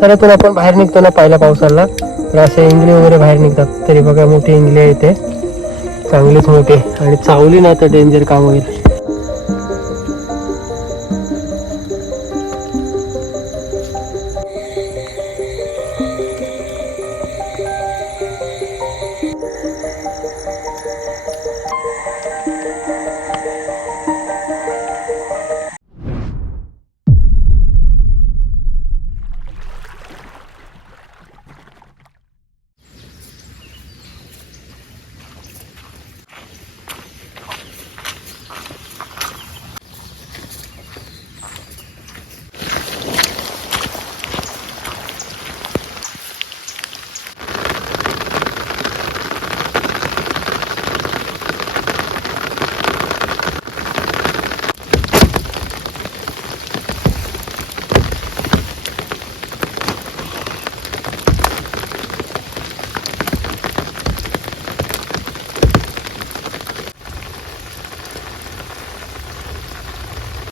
सरातून आपण बाहेर निघतो ना पहिल्या पावसाला. तर असे इंगले वगैरे बाहेर निघतात. तरी बघा मोठी इंगली आहे चांगलेच चांगलीच मोठी आणि चावली ना तर डेंजर काम होईल.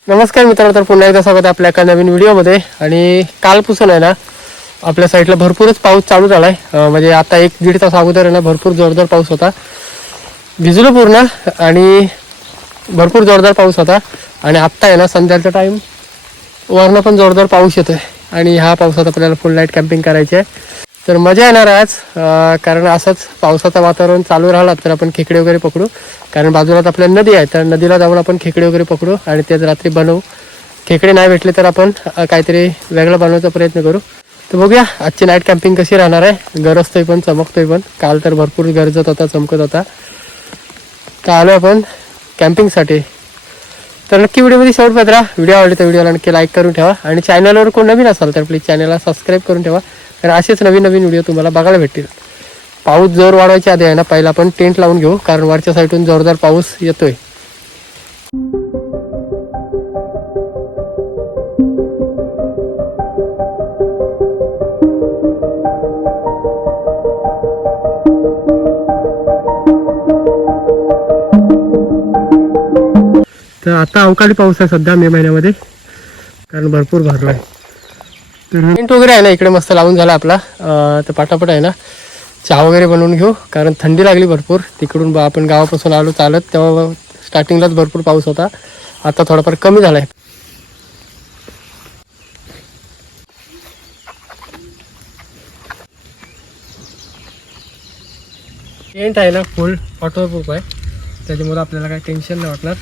नमस्कार मित्रांनो तर पुन्हा एकदा स्वागत आपल्या एका नवीन व्हिडिओमध्ये. आणि कालपासून आहे ना आपल्या साईडला भरपूरच पाऊस चालू झाला आहे म्हणजे आता एक दीड तास अगोदर आहे ना भरपूर जोरदार पाऊस होता. भिजलो पूर्ण आणि भरपूर जोरदार पाऊस होता. आणि आत्ता आहे ना संध्याचा टाईम वरनं पण जोरदार पाऊस येतोय. आणि ह्या पावसात आपल्याला फुल नाईट कॅम्पिंग करायची आहे. तर मजा येणार आज. कारण असंच पावसाचं वातावरण चालू राहिला तर आपण खेकडे वगैरे पकडू. कारण बाजूलाच आपल्या नदी आहे तर नदीला जाऊन आपण खेकडे वगैरे पकडू आणि तेच रात्री बनवू. खेकडे नाही भेटले तर आपण काहीतरी वेगळं बनवायचा प्रयत्न करू. तर बघूया आजची नाईट कॅम्पिंग कशी राहणार आहे. गरजतोय पण चमकतोय पण. काल तर भरपूर गरजत होता चमकत होता. तर आलो आपण कॅम्पिंगसाठी तर नक्की व्हिडिओमध्ये शेवट पत्रा व्हिडिओ आवडली तर व्हिडिओला नक्की लाईक करून ठेवा. आणि चॅनलवर कोण नवीन असाल तर प्लीज चॅनलला सबस्क्राईब करून ठेवा. तर असेच नवीन नवीन व्हिडिओ तुम्हाला बघायला भेटतील. पाऊस जोर वाढवायच्या आधी आहे ना पहिला आपण टेंट लावून घेऊ कारण वरच्या साईडून जोरदार पाऊस येतोय. तर आता अवकाळी पाऊस आहे सध्या मे महिन्यामध्ये कारण भरपूर भरला आहे. तर टेंट वगैरे आहे ना इकडे मस्त लावून झाला आपला. तर पटापट आहे ना. चहा वगैरे बनवून घेऊ कारण थंडी लागली भरपूर. तिकडून आपण गावापासून आलो चालत तेव्हा स्टार्टिंगलाच भरपूर पाऊस होता. आता थोडाफार कमी झाला आहे टेंट आहे ना फुल वॉटरप्रूफ आहे. त्याच्यामुळे आपल्याला काही टेन्शन नाही वाटणार.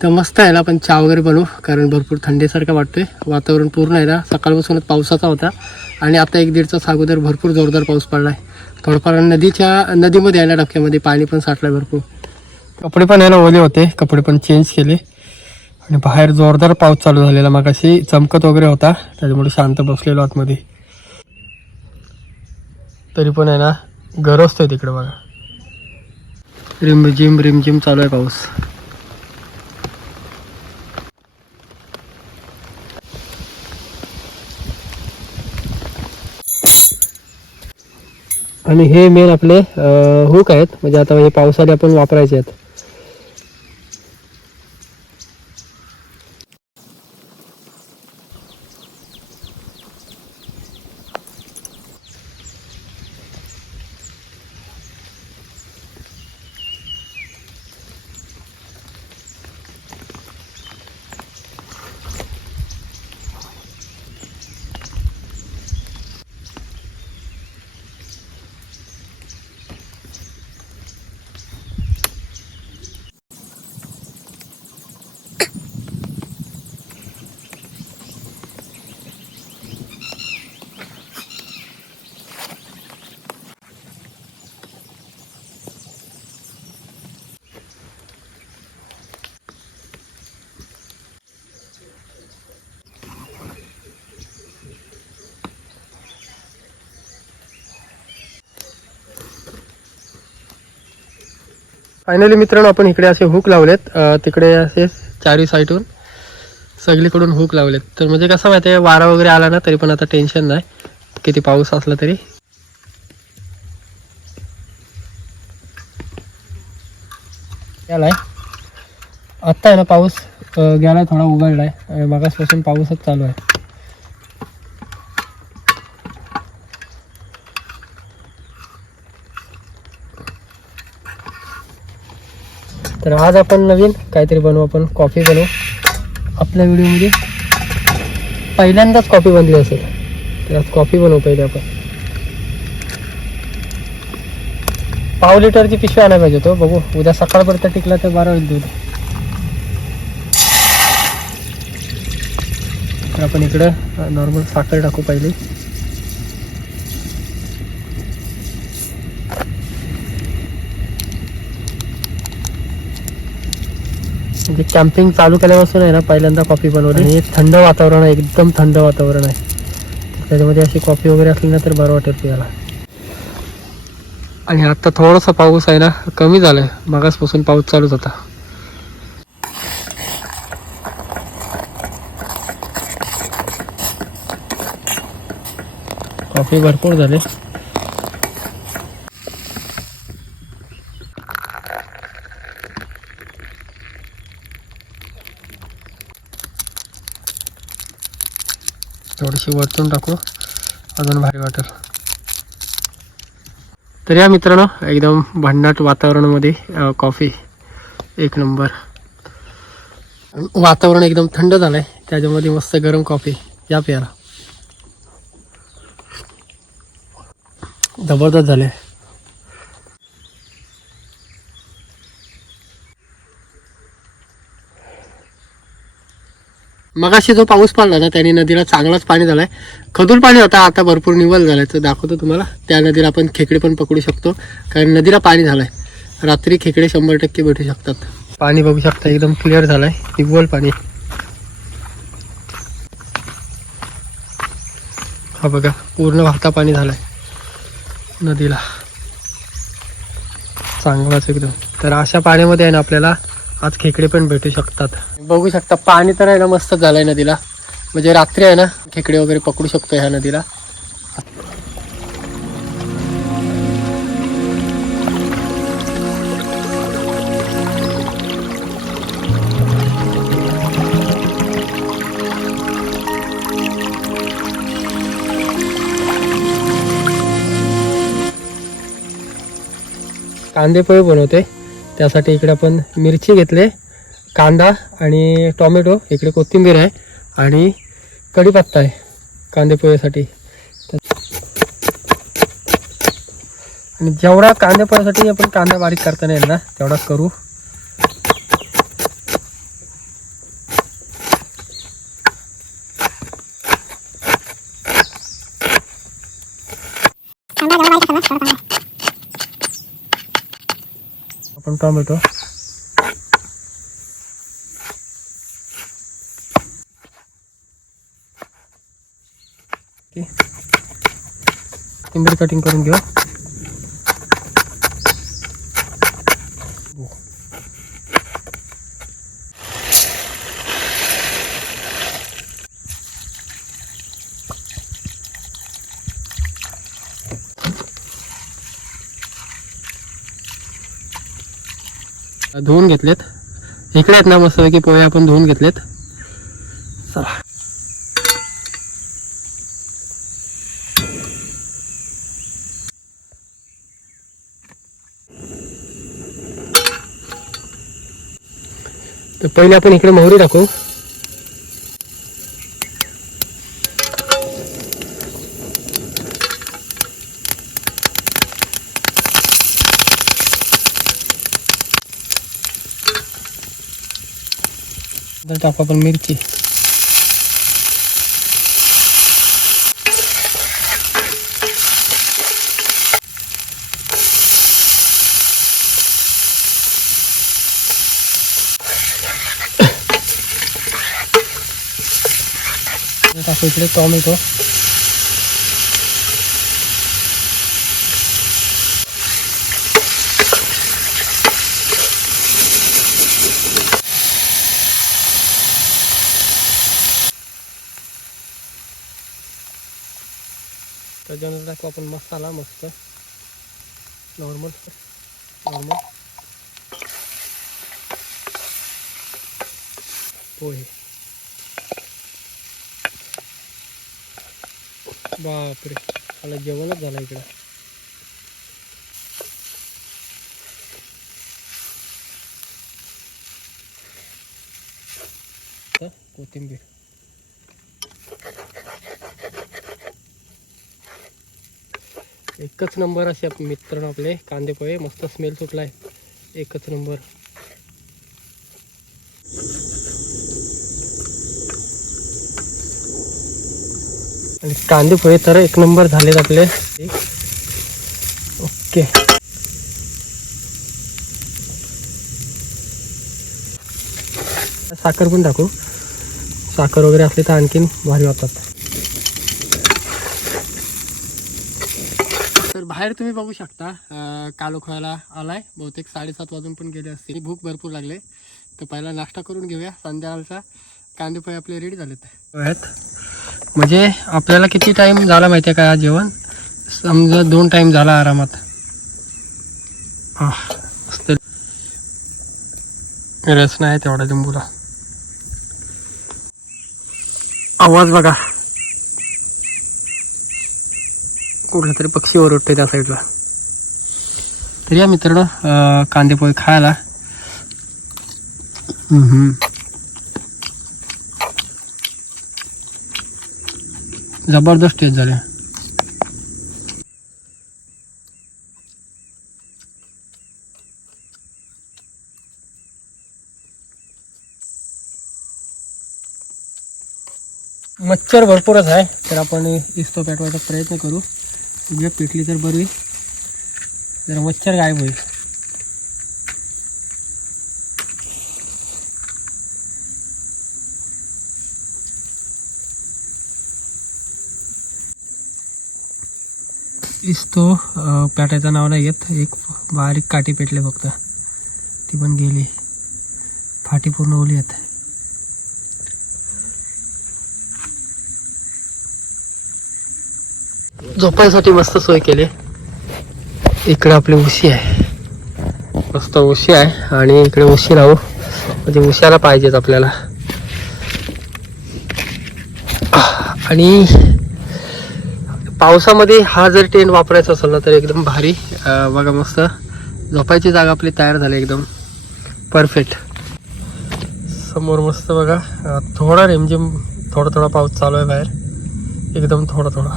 तर मस्त आहे ना आपण चहा वगैरे बनवू कारण भरपूर थंडीसारखं वाटतोय. वातावरण पूर्ण आहे ना सकाळपासूनच पावसाचा होता. आणि आता एक दीड तास अगोदर भरपूर जोरदार पाऊस पडला आहे थोडंफार नदीच्या नदीमध्ये आहे ना डबक्यामध्ये पाणी पण साठलं भरपूर. कपडे पण आहे ना ओले होते. कपडे पण चेंज केले. आणि बाहेर जोरदार पाऊस चालू झालेला. मग अशी चमकत वगैरे होता. त्याच्यामुळे शांत बसलेलो आतमध्ये. तरी पण आहे ना गरजतोय तिकडे बघा. रिमझिम रिमझिम चालू आहे पाऊस. आणि हे मेन आपले हुक आहेत. म्हणजे आता म्हणजे पावसाळ्यात आपण वापरायचे आहेत. फायनली मित्रांनो आपण इकडे असे हुक लावलेत. तिकडे असे चारी साईडून सगळीकडून हुक लावलेत. तर म्हणजे कसं माहिती आहे वारा वगैरे आला ना तरी पण आता टेन्शन नाही. किती पाऊस असला तरी. गेलाय. आत्ता आहे ना पाऊस. गेलाय थोडा उघडलाय. मागासपासून पाऊसच चालू आहे. तर आज आपण नवीन काहीतरी बनवू आपण कॉफी बनवू. आपल्या व्हिडिओमध्ये पहिल्यांदाच कॉफी बनली असेल. तर आज कॉफी बनवू पहिले आपण. पाव लिटरची पिशवी आणायला पाहिजे तो बघू. उद्या सकाळपर्यंत टिकला तर बारा होईल दूध. तर आपण इकडं नॉर्मल साखर टाकू पहिले. म्हणजे कॅम्पिंग चालू केल्यापासून आहे ना पहिल्यांदा कॉफी बनवली. आणि थंड वातावरण आहे एकदम थंड वातावरण आहे. त्याच्यामध्ये अशी कॉफी वगैरे असली ना तर बरं वाटेल पियाला. आणि आता थोडासा पाऊस आहे ना कमी झालाय. मागासपासून पाऊस चालूच होता. कॉफी भरपूर झाले. थोडीशी वरतून टाकू. अजून भारी वाटेल. तर या मित्रांनो एकदम भन्नाट वातावरणामध्ये कॉफी एक नंबर वातावरण एकदम थंड झालंय. त्याच्यामध्ये मस्त गरम कॉफी या प्याला जबरदस्त झाले मगाशी जो पाऊस पडला होता त्याने नदीला चांगलाच पाणी झालाय. खदूर पाणी होता आता भरपूर निवल झालाय. तर दाखवतो तुम्हाला. त्या नदीला आपण खेकडे पण पकडू शकतो. कारण नदीला पाणी झालंय. रात्री खेकडे शंभर टक्के भेटू शकतात. पाणी बघू शकता एकदम क्लिअर झालंय. निव्वळ पाणी. हा बघा पूर्ण वाहता पाणी झालंय. नदीला. चांगलाच एकदम. तर अशा पाण्यामध्ये आहे ना आपल्याला आज खेकडे पण भेटू शकतात. बघू शकता पाणी तर आहे ना मस्त झालंय नदीला. म्हणजे रात्री आहे ना खेकडे वगैरे पकडू शकतो ह्या नदीला. कांदे पोहे बनवते. त्यासाठी इकडे आपण मिरची घेतले कांदा आणि टोमॅटो इकडे कोथिंबीर आहे आणि कढीपत्ता आहे कांदे पोह्यासाठी. आणि जेवढा कांदे पोह्यासाठी आपण कांदा बारीक करताना येईल ना तेवढा करू आपण टोमॅटो. ओके. कटिंग करून घेऊ. धुवून घेतलेत. इकडे आहेत ना मस्तपैकी पोहे आपण धुवून घेतलेत. चला. तर पहिले आपण इकडे मोहरी टाकू. टाकू आपण मिरची नंतर टाकू इकडे टोमॅटो टाकू आपण मसाला मस्त. Normal normal pohe. बापरे. मला जेवणच झालं इकडं. कोथिंबीर. एकच नंबर असे मित्रांनो आपले कांदे पोहे मस्त स्मेल सुटलाय. एकच नंबर. आणि कांदे पोहे तर एक नंबर झालेत आपले. ओके. साखर पण टाकू. साखर वगैरे असली तर आणखीन भारी होतात बाहेर तुम्ही बघू शकता अं, आलाय. बहुतेक साडेसात वाजून पण गेले असतील. भूक भरपूर लागले. तर पहिला नाश्ता करून घेऊया. संध्याकाळचा कांदे आपले रेडी झालेत. आहेत. म्हणजे आपल्याला किती टाइम झाला माहिती आहे का जेवण? समजा दोन टाइम झाला आरामात. आह, मस्त. रस नाही तेवढा लिंबूला. आवाज बघा. कुठला तरी पक्षी ओरडतोय त्या साईडला तर या मित्रांनो अं, कांदे पोहे खायला. जबरदस्त टेस्ट झाले. मच्छर भरपूरच आहे तर आपण इस्तो पेटवायचा प्रयत्न करू. बघूया पेटली तर बरी. जरा मच्छर गायब होईल. इस्तो पेटायचं नाव नाही येत. एक बारीक काठी पेटले फक्त. ती पण गेली. फाटी पूर्ण ओली आहेत झोपायसाठी मस्त सोय केली. इकडे आपली उशी आहे. मस्त उशी आहे आणि इकडे उशी राहू. म्हणजे उशाला पाहिजेत आपल्याला. आणि पावसामध्ये हा जर टेंट वापरायचा असेल ना तर एकदम भारी. बघा मस्त. झोपायची जागा आपली तयार झाली एकदम. परफेक्ट समोर मस्त बघा. थोडा रेमजेम थोडा थोडा पाऊस चालू आहे बाहेर. एकदम थोडा थोडा.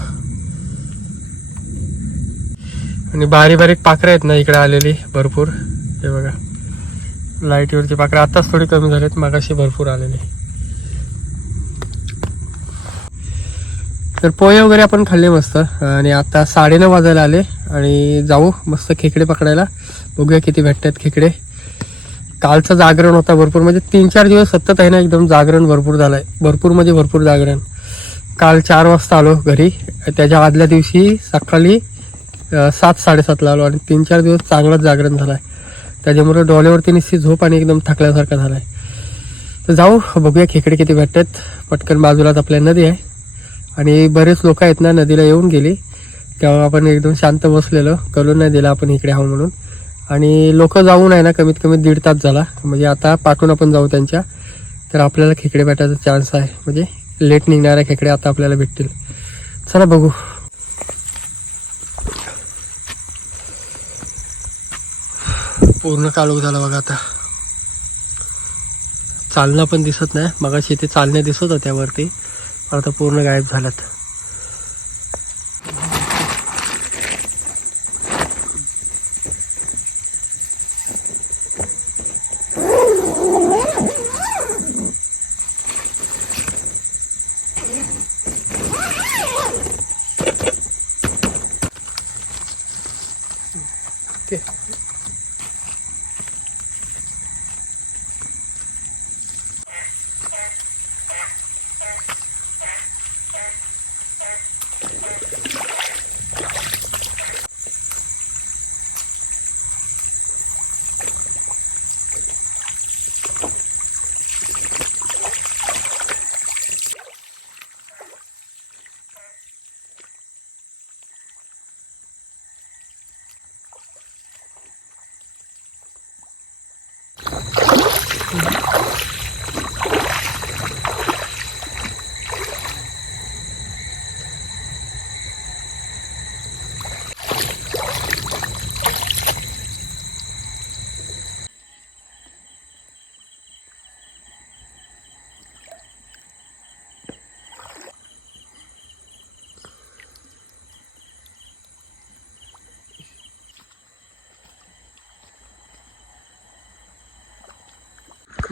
आणि बारीक बारीक पाखरं आहेत ना इकडे आलेली भरपूर. हे बघा. लाईटीवरची पाखरं आताच थोडी कमी झालीत मागाशी भरपूर आलेली. तर पोहे वगैरे आपण खाल्ले मस्त. आणि आता साडेनऊ वाजायला आले आणि जाऊ मस्त खेकडे पकडायला. बघूया किती भेटतात खेकडे. कालचं जागरण होता भरपूर म्हणजे तीन चार दिवस सतत आहे ना एकदम जागरण भरपूर झालंय. भरपूर म्हणजे भरपूर जागरण. काल चार वाजता आलो घरी. त्याच्या आदल्या दिवशी सकाळी सात साडेसातला आलो आणि तीन चार दिवस चांगलंच जागरण झाला आहे त्याच्यामुळे डोळ्यावरती निश्चित झोप आणि एकदम थकल्यासारखा झाला आहे तर जाऊ बघूया खेकडे किती भेटतात. पटकन बाजूलाच आपल्या नदी आहे. आणि बरेच लोक आहेत ना नदीला येऊन गेली. तेव्हा आपण एकदम शांत बसलेलो. कळून नाही दिला आपण इकडे आहो म्हणून. आणि लोक जाऊन आहे ना कमीत कमी दीड तास झाला. म्हणजे आता पाठवून आपण जाऊ त्यांच्या. तर आपल्याला खेकडे भेटायचा चान्स आहे. म्हणजे लेट निघणाऱ्या खेकडे आता आपल्याला भेटतील. चला बघू. पूर्ण काळोख झाला बघा आता. चालणं पण दिसत नाही. मगाशी ते चालणे दिसत होत्या वरती. आता पूर्ण गायब झाल्यात.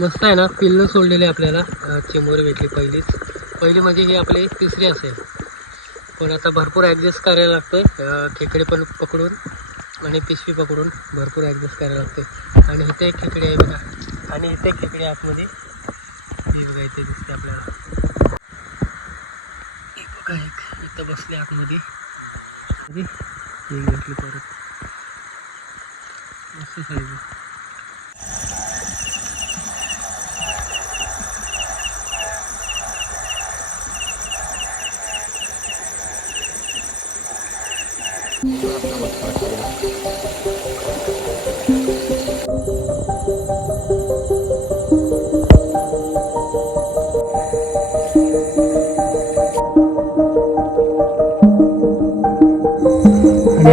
मस्त आहे ना पिल्लं सोडलेली आपल्याला अं, चिमोरी भेटली पहिलीच पहिली म्हणजे ही आपली तिसरी असेल. पण आता भरपूर ॲडजस्ट करायला लागतं खेकडे पण पकडून आणि पिशवी पकडून भरपूर ॲडजस्ट करायला लागते आणि इथे एक खेकडे आहे बघा. आणि इथे एक खेकडे आतमध्ये. ही बघा इथे दिसते आपल्याला. एक बघा एक. इथं बसले आतमध्ये. भेटली परत. मस्त साईज आणि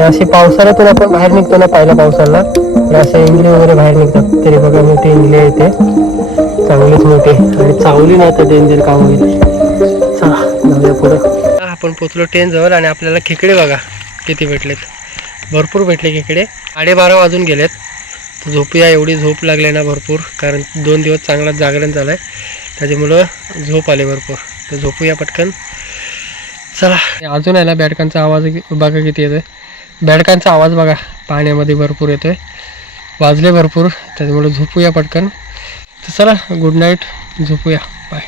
असे पावसाळ्यातून आपण बाहेर निघतो ना पहिल्या पावसाला तर असं इंगले वगैरे बाहेर निघतात. तरी बघा मोठे इंगले येते चांगलेच मोठे. आणि चावली नाही तर डेंजर काम होईल? चला जाऊया पुढं. आपण पोचलो ट्रेन जवळ आणि आपल्याला खेकडे बघा. किती भेटलेत? भरपूर भेटले खेकडे साडेबारा वाजून गेलेत. तर झोपूया एवढी झोप लागली ना भरपूर कारण दोन दिवस चांगला जागरण झालं आहे त्याच्यामुळं झोप आले भरपूर. तर झोपूया पटकन. चला. अजून आहे ना बॅडकांचा आवाज बघा किती येतोय. बॅडकांचा आवाज बघा पाण्यामध्ये भरपूर येतोय. वाजले भरपूर त्याच्यामुळे झोपूया पटकन. तर चला गुड नाईट झोपूया. बाय